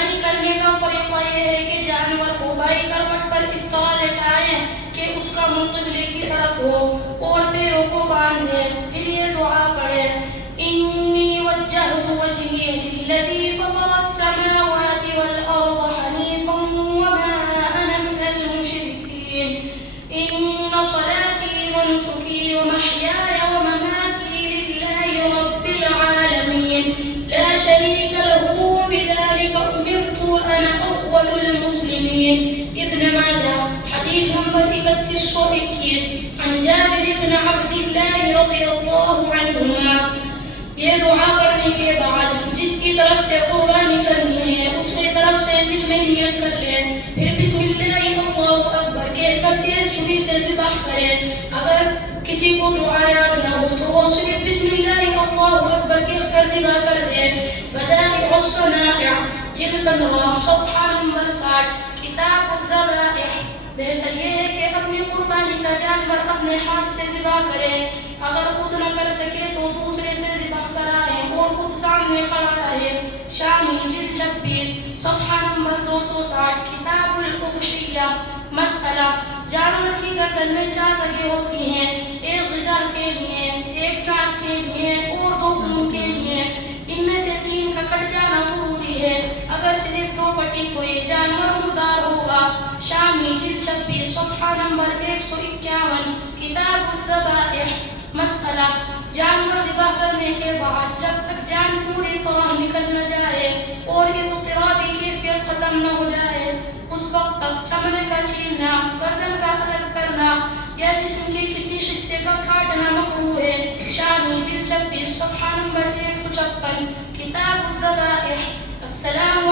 قربانی کرنے کا طریقہ یہ ہے کہ جانور کو بائیں کروٹ پر اس طرح لٹائیں کہ اس کا منہ قبلے کی طرف ہو اور پیروں کو باندھ دیں. پھر یہ دعا پڑھیں: انی وجہت وجہی للذی فطر السماوات والارض حنیفا وما انا من المشرکین ان صلاتي ونسكي ومحياي ومماتي لله رب العالمين لا شريك له بذلك أمرت وأنا أول المسلمين. ابن ماجہ حدیث نمبر 3121 عن جابر بن عبد الله رضی اللہ عنہما. یہ دعا پڑھنے کے بعد جس کی طرف سے قربانی کرنی ہے اس کی طرف سے دل میں نیت کر لیں. پھر بسم اللہ اللہ اکبر کہہ کر تیز چھری سے ذبح کریں. اگر کسی کو دعا یاد نہ ہو تو وہ صرف بسم اللہ اللہ اکبر کہہ کر ذبح کر دیں. بدائع الصنائع جلد 15 صفحہ نمبر 60 کتاب الذبائح. بہتر یہ ہے کہ اپنی قربانی کا جانور اپنے ہاتھ سے ذبح کریں. اگر خود نہ کر سکے تو دوسرے سے ذبح کرائیں اور خود سامنے کھڑا رہے. شامی جلد 26 صفحہ نمبر 260 کتاب الاضحیہ. مسئلہ: جانور کی گردن میں 4 رگیں ہوتی ہیں، ایک غذا کے لیے، ایک سانس کے لیے اور 2 خون کے لیے. ان میں سے 3 کا کٹ جانا ضروری ہے. اگر صرف 2 کٹی تو یہ جانور مردار ہوگا. شامی جلد 26 صفحہ نمبر 151 کتاب الذبائح. مسئلہ: جانور ذبح کرنے کے بعد جب تک جان پوری طرح نکل نہ جائے اور اضطرابی کیفیت ختم نہ ہو جائے اس وقت تک چمڑے کا چھیلنا، گردن کا الگ کرنا یا جسم کے کسی حصے کا کاٹنا مکروہ ہے. شامی جلد 26 صفحہ نمبر 156 کتاب الذبائح. السلام